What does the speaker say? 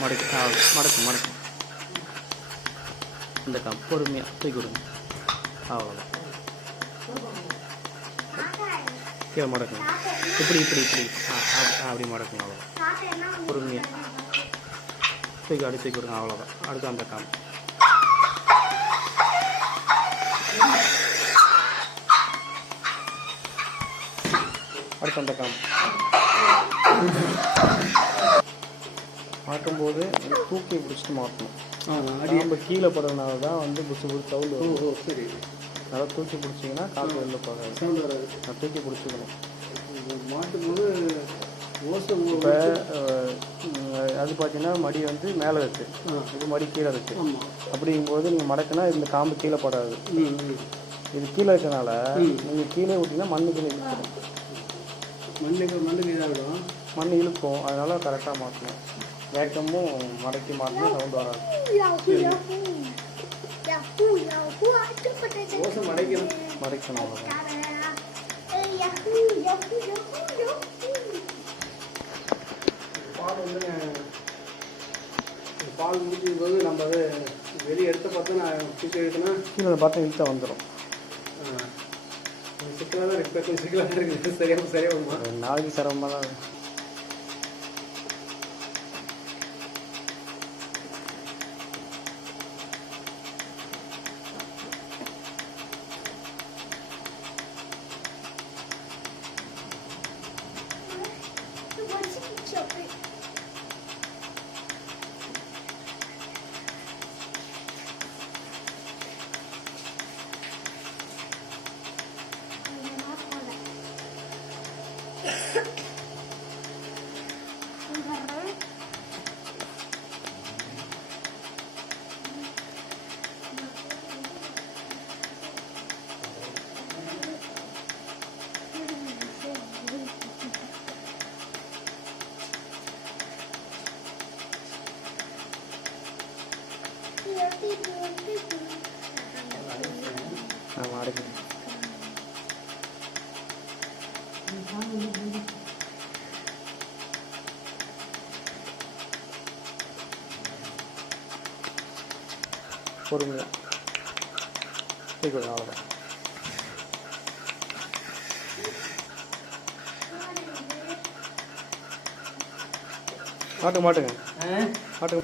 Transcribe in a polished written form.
மடக்கு மடக்கு மடக்கு. இந்த காம்பு பொறுமையாக தூக்கி கொடுங்க. அவ்வளோதான். கீழே மடக்குங்க. இப்படி இப்படி இப்படி அப்படி மடக்குங்க. அவ்வளோ பொறுமையாக தூக்கி அடி தூக்கி கொடுங்க. அவ்வளோதான். அடுத்து அந்த காம்பு. அடுத்து அந்த காம்பு மாட்டும்போது தூக்கி பிடிச்சிட்டு மாட்டணும். நம்ம கீழே படுறதுனால தான் வந்து புடிச்சு பிடிச்சி சவுண்டு வரும். சரி, நல்லா தூக்கி பிடிச்சிங்கன்னா காற்று வெளில போகாது, சவுண்டு வராது. நான் தூக்கி பிடிச்சிக்கணும் மாட்டும்போது. இப்போ அது பார்த்தீங்கன்னா மடி வந்து மேலே இருக்குது, இது மடி கீழே இருக்குது. அப்படிங்கும்போது நீங்கள் மடக்குனா இந்த காம்பு கீழே படாது. இது கீழே இருக்கனால நீங்கள் கீழே விட்டிங்கன்னா மண்ணுக்கு இழுக்கணும். மண்ணுக்கு இதாகிடும், மண் இழுக்கும். அதனால் கரெக்டாக மாட்டணும். வேக்கமும் மடக்கி மாட்டணும், சவுண்ட் வராது. மடக்கணும் அவ்வளோதான். பால் வந்து பால் முடிக்கும் போது நம்ம அது வெளியே எடுத்து பார்த்தா நான் தூக்கி எடுத்தேன்னா கீழே பார்த்தா இழுத்தா வந்துடும். சிக்கலாக தான் இருக்குது, கொஞ்சம் சிக்கலாக தான் இருக்குது. சரியாக வருமா? நாளைக்கு சிரமமாக தான். பொறுமையாக அவ்வளோதான். மாட்டுங்க மாட்டுங்க மாட்டுங்க.